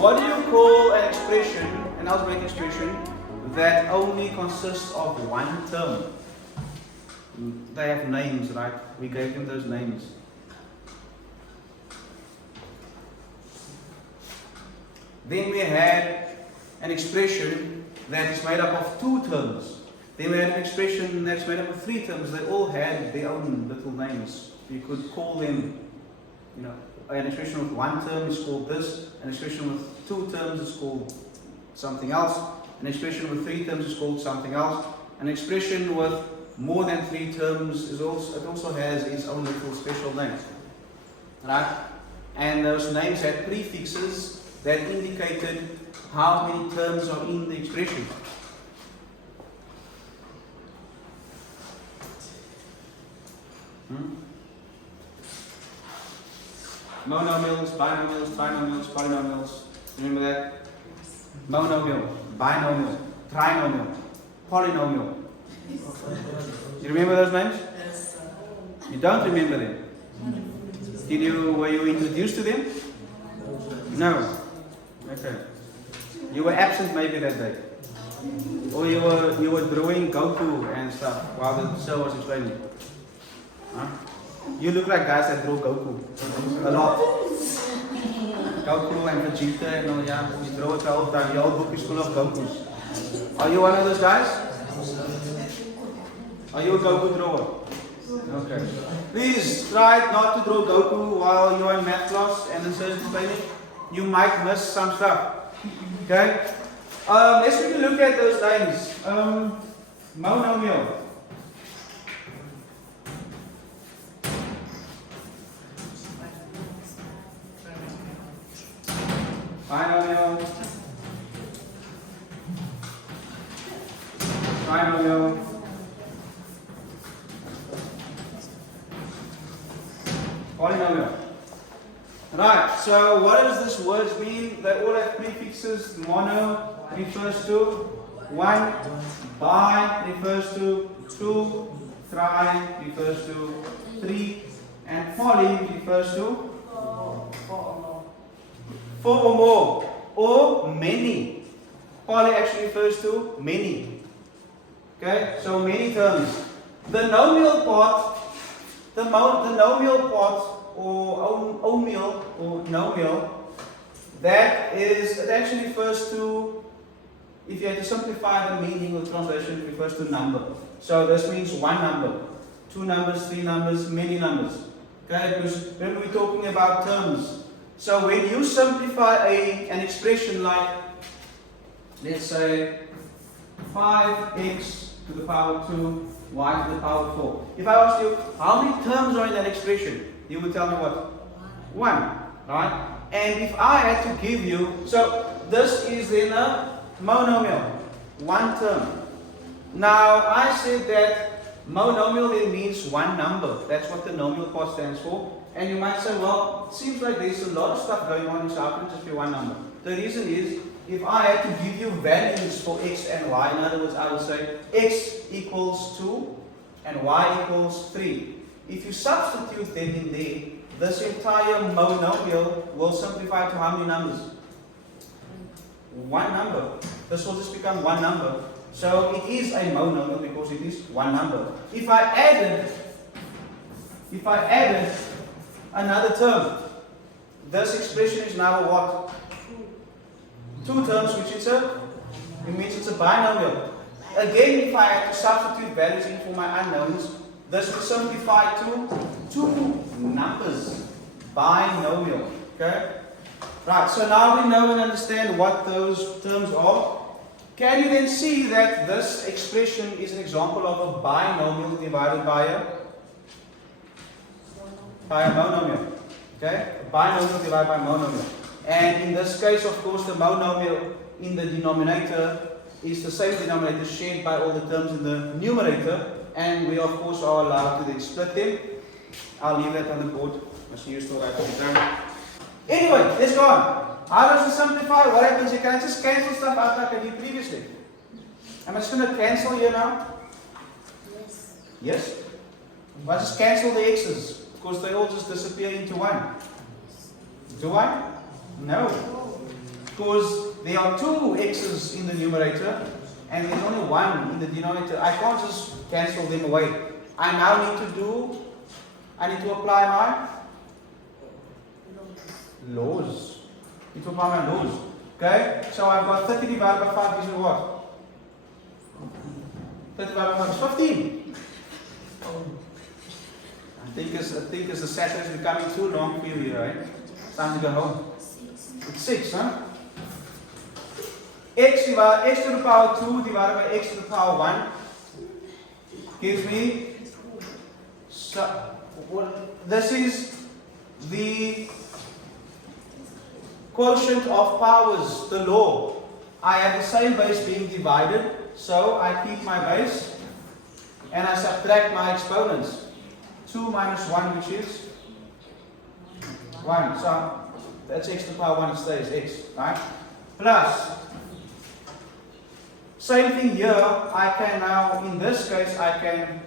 What do you call an expression, an algebraic expression, that only consists of one term? They have names, right? We gave them those names. Then we had an expression that is made up of two terms. Then we had an expression that's made up of three terms. They all had their own little names. You could call them, an expression with one term is called this, an expression with two terms is called something else, an expression with three terms is called something else, an expression with more than three terms it also has its own little special name. Right? And those names had prefixes that indicated how many terms are in the expression. Monomials, binomials, trinomials, polynomials. Remember that? Monomial, binomial, trinomial, polynomial. You remember those names? Yes. You don't remember them? Were you introduced to them? No. Okay. You were absent maybe that day. Or you were drawing Goku and stuff while the show was explaining. Huh? You look like guys that draw Goku a lot. Goku and Vegeta and all, yeah. You draw it all the time. Your whole book is full of Gokus. Are you one of those guys? Are you a Goku drawer? Okay. Please try not to draw Goku while you're in math class and the sir is explaining. You might miss some stuff. Okay? Let's take a look at those names. Monomial. Binomial. Trinomial. Polynomial. Right, so what does this word mean? They all have prefixes. Mono refers to one, bi refers to two, tri refers to three, and poly refers to four or more, or many. Poly actually refers to many. Okay, so many terms. The nomial part, the nomial part, or omial or nomial, it actually refers to, if you had to simplify the meaning of the translation, it refers to number. So this means one number, two numbers, three numbers, many numbers. Okay, because remember we're talking about terms. So when you simplify an expression like, let's say 5x to the power 2, y to the power 4. If I asked you, how many terms are in that expression? You would tell me what? One, right? And if I had to give you, so this is in a monomial, one term. Now I said that monomial then means one number. That's what the nomial part stands for. And you might say, well, it seems like there's a lot of stuff going on, so how can it just be one number? The reason is, if I had to give you values for x and y, in other words, I would say x equals 2 and y equals 3. If you substitute them in there, this entire monomial will simplify to how many numbers? One number. This will just become one number. So it is a monomial because it is one number. If I added another term, this expression is now what? Two terms, which it means it's a binomial. Again, if I had to substitute values in for my unknowns, this will simplify to two numbers. Binomial. Okay? Right, so now we know and understand what those terms are. Can you then see that this expression is an example of a binomial divided by a monomial? Okay? A binomial divided by a monomial. And in this case, of course, the monomial in the denominator is the same denominator shared by all the terms in the numerator. And we, of course, are allowed to then split them. I'll leave that on the board. I see you still write it down. Anyway, let's go on. How does it simplify? What happens? You can just cancel stuff out like I did previously. Am I just going to cancel here now? Yes. Yes? I'll just cancel the x's. Because they all just disappear into one. Do I? No. because there are 2 x's in the numerator and there's only 1 in the denominator. I can't just cancel them away. I now need to apply my laws. Need to apply my laws. Okay? So I've got 30 divided by 5 gives me what? 30 divided by 5 is 15. I think as the session is becoming too long for you here, right? It's time to go home. It's 6, huh? X to the power 2 divided by x to the power 1 gives me, this is the quotient of powers, the law. I have the same base being divided, so I keep my base and I subtract my exponents. 2 minus 1, which is 1. So that's x to the power 1, it stays x, right? Plus, same thing here, I can now, in this case, I can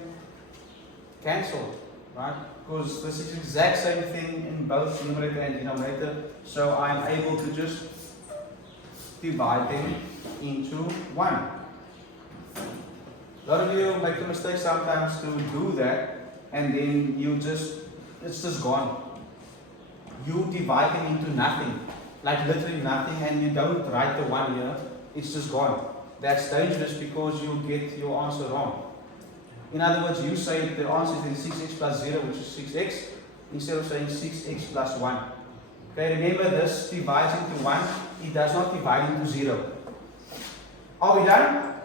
cancel, right? Because this is the exact same thing in both numerator and denominator. So I'm able to just divide them into 1. A lot of you make the mistake sometimes to do that, and then it's just gone. You divide them into nothing, like literally nothing, and you don't write the 1 here, it's just gone. That's dangerous because you get your answer wrong. In other words, you say the answer is 6x plus 0, which is 6x, instead of saying 6x plus 1. Okay, remember this divides into 1, it does not divide into 0. Are we done?